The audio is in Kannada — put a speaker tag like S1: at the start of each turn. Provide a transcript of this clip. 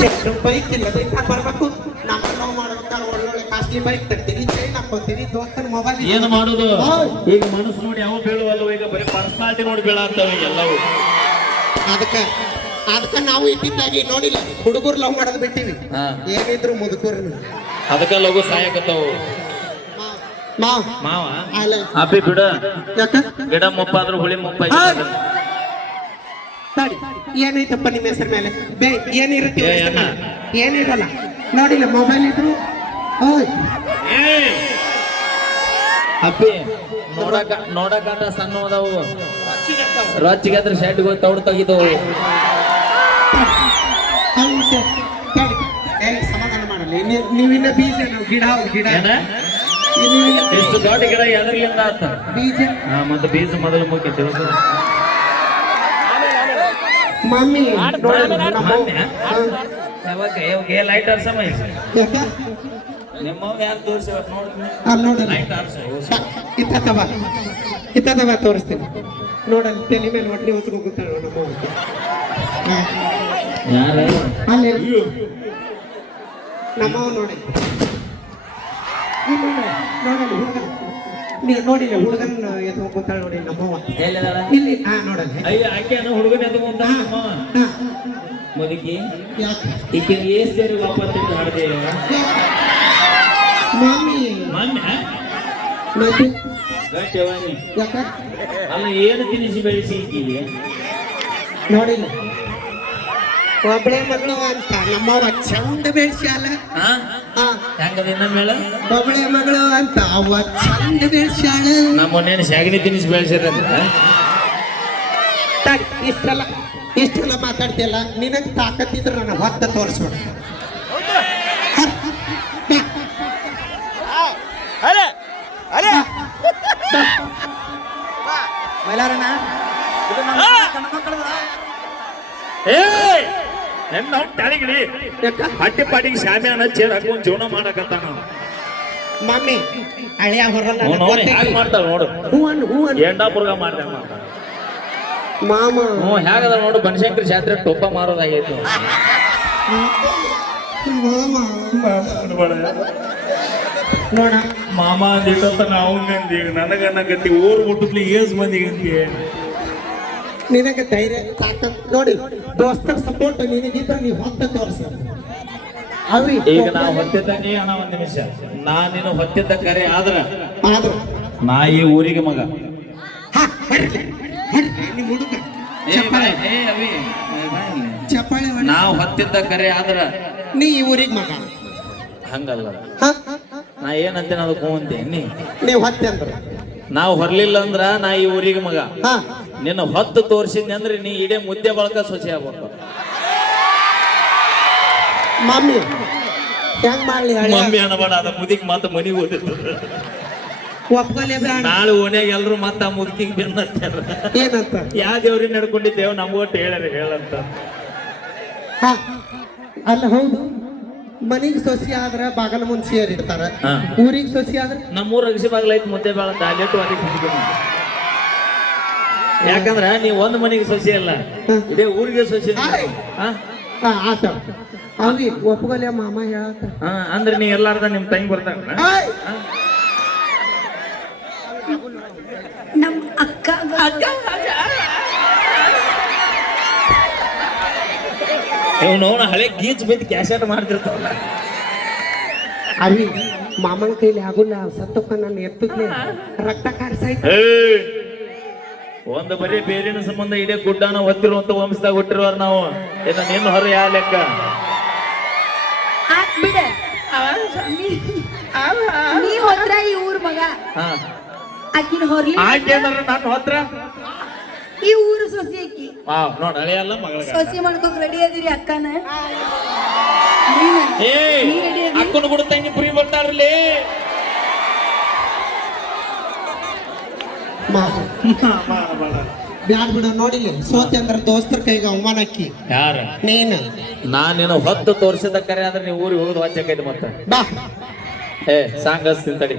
S1: ಬೈಕ್ ಇಲ್ಲ ಬೈಕ್ ಬರ್ಬೇಕು ನಮ್ಮ ನಾವು ಮಾಡ್ಬೇಕಾದ್ರೆ ಒಳ್ಳೊಳ್ಳೆ ಕಾಸ್ಟ್ಲಿ ಬೈಕ್ ತರ್ತೀವಿ ಚೈನ್ ಹಾಕೋತೀವಿ ದೋಸ್ತನ ಮೊಬೈಲ್
S2: ಏನ್ ಮಾಡುದು? ಈಗ ಮನಸ್ಸು ನೋಡಿ ಯಾವ ಬೀಳುವಲ್ಲ ಈಗ ಬರೀ ಪರ್ಸನಾಲಿಟಿ ನೋಡಿ ಬೀಳಾಗ್ತವೆ ಎಲ್ಲವೂ.
S1: ಅದಕ್ಕೆ ಅದಕ್ಕೆ ನಾವು ಇಟ್ಟಿದ್ದಾಗಿ ನೋಡಿಲ್ಲ. ಹುಡುಗರು ಲವ್ ಮಾಡೋದು ಬಿಟ್ಟಿವಿ. ಏನಿದ್ರು ಮುದುಕರು
S2: ಅದಕ್ಕ ಲಘು ಸಹಾಯಕತ್ತವು.
S1: ಮಾವ?
S2: ಮಾವ ಅಪ್ಪಿ ಬಿಡ.
S1: ಯಾಕ?
S2: ಗಿಡ ಮುಪ್ಪಾದ್ರೂ ಹುಳಿ ಮುಪ್ಪ
S1: ತಡಿ ಏನೈತಪ್ಪ ನಿಮ್ಮ ಹೆಸರು ಮೇಲೆ? ಬೇ ಏನಿರುತ್ತೆ
S2: ಏ, ಅಣ್ಣ.
S1: ಏನಿರಲ್ಲ. ನೋಡಿಲ್ಲ ಮೊಬೈಲ್ ಇದ್ರು. ಓಯ್.
S2: ಅಪ್ಪಿ ನೋಡಕ ನೋಡಕಾಟ ಸಣ್ಣ ಅದಾವು ರೊಚ್ಚಿಗೆ ಶೆಡ್ ಹೋಗಿ ತೌಡ್ ತೆಗಿದವು.
S1: ಹೌದು. ತಡಿ. ಏ ಸಮಾಧಾನ ಮಾಡಲ್ಲ. ನೀವಿನ್ನ ಬೀಜ ನಾವು ಗಿಡ ಗಿಡ.
S2: ಏನ?
S1: ನೀವಿನ್ನ
S2: ಎಷ್ಟು ದೊಡ್ಡ ಗಿಡ ಎದರ್ಲಿಂದ ಆತ?
S1: ಬೀಜ.
S2: ಹಾ ಮತ್ತೆ ಬೀಜ ಮೊದಲು ಮುಖ್ಯ
S1: ಮಮ್ಮಿ.
S2: ಯಾವಾಗ? ಯಾವಾಗ ಲೈಟ್
S1: ಯಾಕ?
S2: ತೋರಿಸಿ ನೋಡಿ. ಲೈಟ್ ಆರ್ಸ
S1: ಇತ್ತವ ಇತ್ತವ ತೋರಿಸ್ತೀನಿ. ನೋಡಲ್ಲಿ ತಲೆ ಮೇಲೆ ಹೊಟ್ಟೆ ಹೊತ್ಕೊಂಡು ಹೋಗುತ್ತಾಳೆ ನಮ್ಮ. ಅಲ್ಲಿ. ನಮ್ಮವ ನೋಡಿ. ನೋಡಲ್ಲಿ ನೋಡು, ನೋಡಲ್ಲ ಹುಡುಗ ನೀವು ನೋಡಿ ಹುಡುಗನ ಎತ್ಕೊಂಡ್ ಕುಂತಾಳ ನೋಡಿ ನಮ್ಮವ್ವ
S2: ಎಲ್ಲಿದಾಳ
S1: ಇಲ್ಲಿ ಹಾ ನೋಡಲ್ಲ.
S2: ಅಯ್ಯ ಆಕೆನ ಹುಡುಗನ ಎತ್ಕೊಂಡ. ಮುದುಕಿ ಈಕೆ ಏಸ್ ವಾಪಸ್ ಹಾಡ್ದೆ
S1: ಮಮ್ಮಿ. ಮಮ್ಮಿ
S2: ಅಲ್ಲ ಏನು ತಿನಿಸಿ ಬೆಳೆಸಿ ಈಕಿಗೆ?
S1: ನೋಡಿಲ್ಲ. ಒಬ್ಬಳೆ ಮಗಳು ಅಂತ. ನಮ್ಮವ್ವ ಚಂದ ಬೆಳೆಸಿ
S2: ಅಲ್ಲ
S1: ಹಾ?
S2: ಹೆಂಗದ ಇನ್ನ ಮೇಳ?
S1: ಒಬ್ಬಳೆ ಮಗಳು ಅಂತ ಅವ್ವ ಚಂದ ಬೆಳ್ಸ್ಯಾಳ.
S2: ನಮ್ಮ ಮೊನ್ನೆ ಶಾಗಿನಿ ತಿನಿಸಿ
S1: ಇಷ್ಟೆಲ್ಲ ಇಷ್ಟೆಲ್ಲ ಮಾತಾಡ್ತಿಯಲ್ಲ ನಿನಗೆ ತಾಕತ್ತಿದ್ರೆ ನನ್ನ ಹೊತ್ತ ತೋರಿಸ್ಬೇಡ.
S3: ಮೈಲಾರಣ್ಣ ಇದು
S2: ನನ್ನ
S1: ಯಾಕ?
S2: ಹಟ್ಟಿ ಪಾಟಿಗೆ ಶಾಮಿಯಾನ ಚೇರ್ ಹಾಕೊಂಡು ಜೀವನ ಮಾಡಕತ್ತಾನ.
S1: ಮಮ್ಮಿ ಹಳೆಯ ಹೊರಲ್ಲ
S2: ಅವ್ನು ಅವ್ನು ಹ್ಯಾಗ್ ಮಾಡ್ತಾಳ ನೋಡು.
S1: ಹೂವನ್ ಹೂ ಅನ್ನು
S2: ಎಂಡಾಪುರ್ಗ ಮಾಡ್ದೆ
S1: ಮಾಮ.
S2: ಹ್ಞೂ ಹೇಗದ ನೋಡು ಬನಶಂಕರಿ ಜಾತ್ರೆ ಟೊಪ್ಪ ಮಾರೋದಾಗೈತು
S1: ನೋಡ.
S2: ಮಾಮ ಅಂದಿಟ್ಟ ನಾವು ಮಂದಿ ನನಗ ಅನ್ನಕತ್ತಿ ಊರು ಮುಟ್ಟದ್ಲಿ ಏಜ್ ಮಂದಿಗೆ ಅಂತಿ
S1: ನಿನಗೆ ಧೈರ್ಯ ನೋಡಿ ದೋಸ್ತರ ಸಪೋರ್ಟ್ ನಿನಗಿದ್ರೆ ನೀವು ಹೊತ್ತ ತೋರಿಸ. ಅವಿ
S2: ಈಗ ನಾ ಹೊತ್ತಿದ್ದ ನೀ ಅಣ್ಣ ಒಂದ್ ನಿಮಿಷ. ನಾ ನೀನು ಹೊತ್ತಿದ್ದ ಕರೆ ಆದ್ರ
S1: ಆದ್ರೆ?
S2: ನಾ ಈ ಊರಿಗೆ ಮಗ.
S1: ನಿಮ್ಮ ಹುಡುಗ. ಚಪ್ಪಾಳೆ.
S2: ನಾ ಹೊತ್ತಿದ್ದ ಕರೆ ಆದ್ರ
S1: ನೀ ಈ ಊರಿಗೆ ಮಗ.
S2: ಹಂಗಲ್ಲ.
S1: ಹಾ?
S2: ನಾ ಏನಂತೇನೆ ಅದಕ್ಕೆ ಹೋಗಂತೆ ನೀ
S1: ನೀವು ಹೊತ್ತೆ ಅಂದ್ರ.
S2: ನಾವು ಹೊರ್ಲಿಲ್ಲ ಅಂದ್ರ ನಾ ಈ ಊರಿಗೆ ಮಗ.
S1: ಹಾ.
S2: ನಿನ್ನ ಹೊತ್ತು ತೋರಿಸಿದ್ನಿ ಅಂದ್ರೆ ನೀ ಇಡೇ ಮುದ್ದೆ ಬಳಕ ಸ್ವಚ್ಛ ಆಗ್ಬೇಕು.
S1: ಮಮ್ಮಿ ಹೆಂಗ್ ಮಾಡ್ಲಿ ಹೇಳಿ
S2: ಮಮ್ಮಿ ಅನ್ನಬೇಡ ಅದ ಮುದಿಕ್ ಮತ್ತೆ ಮನಿ ಓದಿತ್ತು
S1: ಒಪ್ಕೊಲೆ ಬೇಡ
S2: ನಾಳೆ ಓನ್ಯಾಗ ಎಲ್ರು ಮತ್ತ ಆ ಮುದುಕಿಗೆ ಬೆನ್ನತ್ತಾರ
S1: ಏನಂತ?
S2: ಯಾ ದೇವ್ರಿಗೆ ನಡ್ಕೊಂಡಿದ್ದೇವ್ ನಮ್ಗೊಟ್ಟು ಹೇಳರಿ ಹೇಳಂತ.
S1: ಹಾ ಅಲ್ಲ ಹೌದು. ಮನಿಗ್ ಸೊಸಿ ಆದ್ರ ಬಾಗಲ ಮುಂದ್ ಸೇರ್ ಇರ್ತಾರ
S2: ಹಾ.
S1: ಊರಿಗೆ ಸೊಸಿ ಆದ್ರೆ?
S2: ನಮ್ಮೂರ ಅಗಸಿ ಬಾಗ್ಲ ಐತಿ ಮುದ್ದೆ ಬಾಳ ಅಂತ ಅಲ್ಲಿಟ್ಟು ಅದಕ್ಕೆ ಯಾಕಂದ್ರ ನೀ ಒಂದ್ ಮನೆಗೆ ಸಸಿ ಅಲ್ಲ ಇದೇ ಊರಿಗೆ ಸಸಿ
S1: ಆತ. ಮಾಮ ಹೇಳತ್ತ
S2: ಹಾ, ಅಂದ್ರೆ ನೀ ಎಲ್ಲಾರ್ದ ನಿಮ್ ತಂಗಿ ಬರ್ತಾರ.
S4: ನಮ್ಮ ಅಕ್ಕ
S2: ಅವನ ಹಳೆ ಗೀಚ್ ಬಿದ್ದು ಕ್ಯಾಸೆಟ್ ಮಾಡ್ತಿರ್ತಾವಲ್ಲ
S1: ಅವಿ ಮಾಮನ ಕೈಲಿ ಆಗುಲ್ಲ ಸತ್ತಪ್ಪ ನನ್ನ ಎತ್ತಕ್ಕೆ ರಕ್ತ ಕಾರ್ಸಾಯ್ತು!
S2: ಒಂದು ಬರೀ ಬೇರಿನ ಸಂಬಂಧ ಇಡೇ ಗುಡ್ಡಾನ ಹೊತ್ತಿರುವಂತ ವಂಶದಾಗ ಹುಟ್ಟಿರುವಾರ ನಾವು. ಇನ್ನು ನಿನ್ನ ಹೊರ ಯಾ ಲೆಕ್ಕ?
S4: ಬಿಡ. ನೀ ಈ ಊರ್ ಮಗ.
S2: ಹಾ.
S4: ಆಕಿನ ಹೊರ್ಲಿ
S2: ಆಕೆ ಏನಾರ ನನ್ನ ಹತ್ರ?
S4: ಈ ಊರು ಸೊಸಿ ಆಕಿ.
S2: ವಾವ್ ನೋಡ್ ಹಳೆಯಲ್ಲ ಮಗಳ
S4: ಸೊಸಿ ಮಾಡ್ಕೋಕ್ ರೆಡಿ ಅದಿರಿ ಅಕ್ಕನ. ಹೇ
S2: ಏ ಅಕ್ಕನ ಕೂಡ ತಂಗಿ ಪ್ರೀ ಬರ್ತಾರಲಿ
S1: ಬ್ಯಾಡ್ ಬಿಡ ನೋಡಿಲ್ಲ. ಸೋತಿ ಅಂದ್ರೆ ದೋಸ್ತರ ಕೈಗೆ ಅವಮಾನ ಅಕ್ಕಿ
S2: ಯಾರ?
S1: ನೀನು.
S2: ನಾನೇನು ಹೊತ್ತು ತೋರಿಸಿದ ಕರೆ ಅಂದ್ರೆ ನೀವು ಊರಿಗೆ ಹೋಗೋದು ವಾಚ್ಯಕೈತೆ ಮತ್ತೆ.
S1: ಬಾ.
S2: ಏ ಸಾಂಗ್ ಹಚ್ತೀನಿ ತಡಿ.